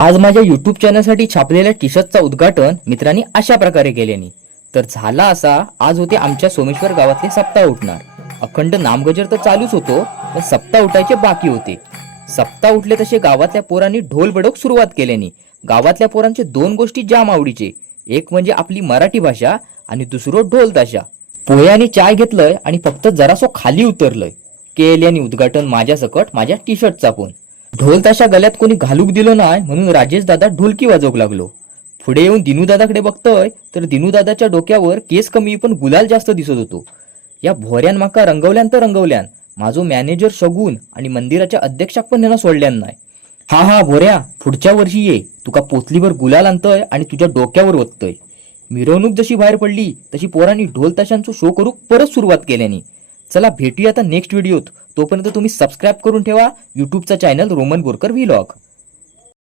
आज माझ्या युट्यूब चॅनलसाठी छापलेल्या टी शर्टचं उद्घाटन मित्रांनी अशा प्रकारे केल्याने. तर झाला असा आज होते आमच्या सोमेश्वर गावातले सप्ताह उठणार. अखंड नामगजर तर चालूच होतो पण सप्ताह उठायचे बाकी होते. सप्ताह उठले तसे गावातल्या पोरांनी ढोल बडोक सुरुवात केल्याने. गावातल्या पोरांचे दोन गोष्टी जाम आवडीचे. एक म्हणजे आपली मराठी भाषा आणि दुसरं ढोल ताशा. पोह्याने चाय घेतलंय आणि फक्त जरासो खाली उतरलंय. केल्याने उद्घाटन माझ्या सकट माझ्या टी शर्टचा पण. ढोल ताशा गल्यात कोणी घालूक दिलो नाही म्हणून राजेश दादा ढोलकी वाजवू लागलो. पुढे येऊन दिनूदादाकडे बघतोय तर दिनू दादाच्या डोक्यावर केस कमी पण गुलाल जास्त दिसत होतो. या भोऱ्यान माका रंगवल्यान तर रंगवल्यान माझो मॅनेजर शगून आणि मंदिराच्या अध्यक्षाक पण त्यांना सोडल्यान नाही हा हा भोऱ्या पुढच्या वर्षी ये तुका पोचलीवर गुलाल आणतोय आणि तुझ्या डोक्यावर ओततोय. मिरवणूक जशी बाहेर पडली तशी पोरांनी ढोल ताशांचो शो करूक परत सुरुवात केल्यानी. चला भेटूया आता नेक्स्ट व्हिडिओत तोपर्यंत तुम्ही सबस्क्राईब करून ठेवा. यूट्यूबचा चॅनल रोमन बोरकर व्हिलॉग